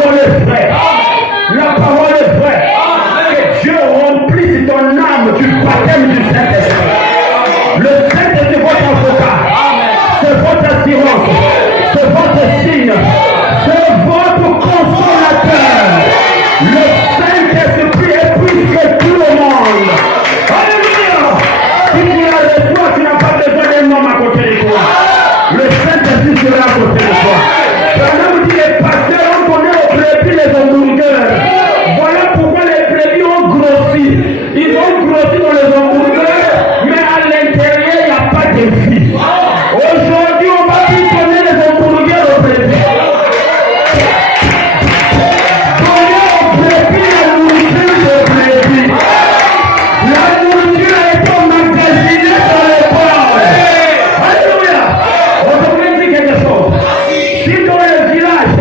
parole est vraie. La parole est vraie. Que Dieu remplisse ton âme du baptême du Saint-Esprit. Le Saint-Esprit est votre avocat. C'est votre assurance. C'est votre signe. C'est votre consolateur. Le Saint-Esprit est plus que tout le monde. Alléluia. Si tu la reçois, tu n'as pas besoin d'un homme à côté de toi. Le Saint-Esprit sera à côté de toi. Quand vous dites les pasteurs, on connaît aux brebis les hamburgers. Voilà pourquoi les brebis ont grossi. Ils ont grossi dans les hamburgers, mais à l'intérieur, il n'y a pas de vie. Aujourd'hui, on va plus donner les hamburgers aux brebis. Donner aux brebis la nourriture des brebis. La nourriture a été emmagasinée dans les ports. Alléluia. On devrait dire quelque chose. Si dans le village,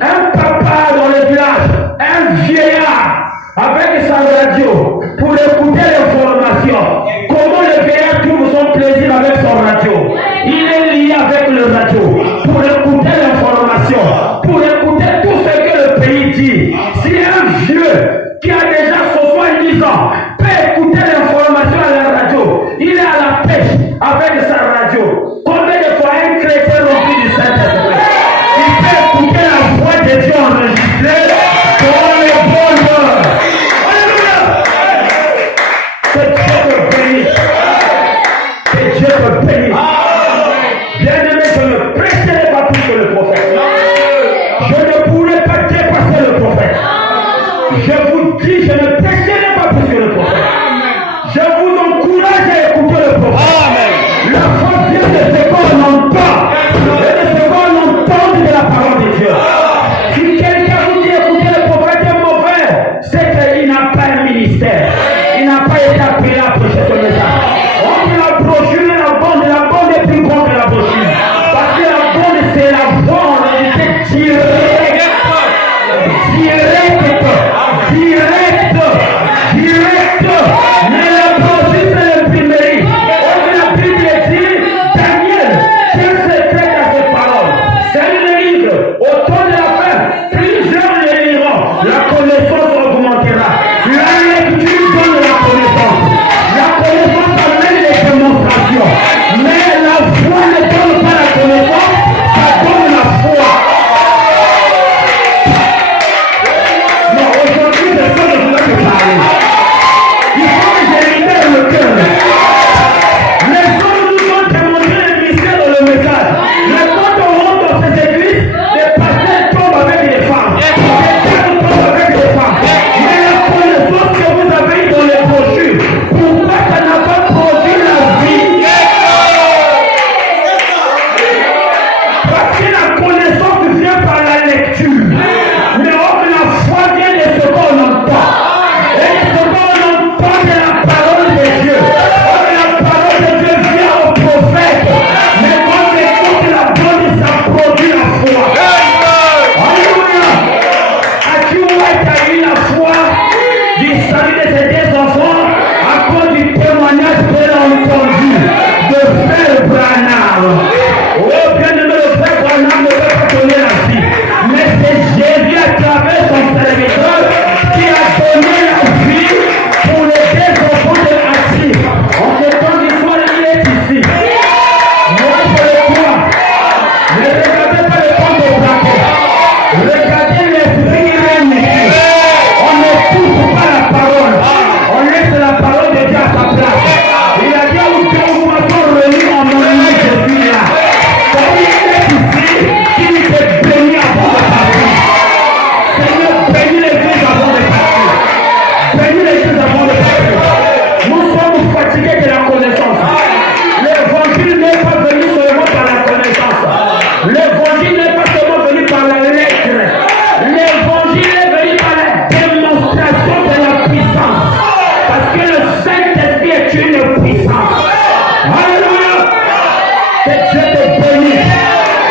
un papa dans le village, un vieillard avec sa radio pour écouter l'information, comment le vieillard trouve son plaisir avec son radio? Il est lié avec le radio pour écouter l'information, pour écouter tout ce que le pays dit. Si un vieux qui a déjà 70 ans peut écouter l'information à la radio, il est à la pêche avec sa radio. Combien de fois un chrétien rempli du Saint-Esprit, il peut écouter la voix de Dieu enregistrée dans les bonnes heures. Alléluia. Que Dieu te bénisse. Que Dieu te bénisse. Bien-aimé, je ne prêcherai pas plus que le prophète. Je ne pourrai pas dépasser le prophète. Je vous dis, je ne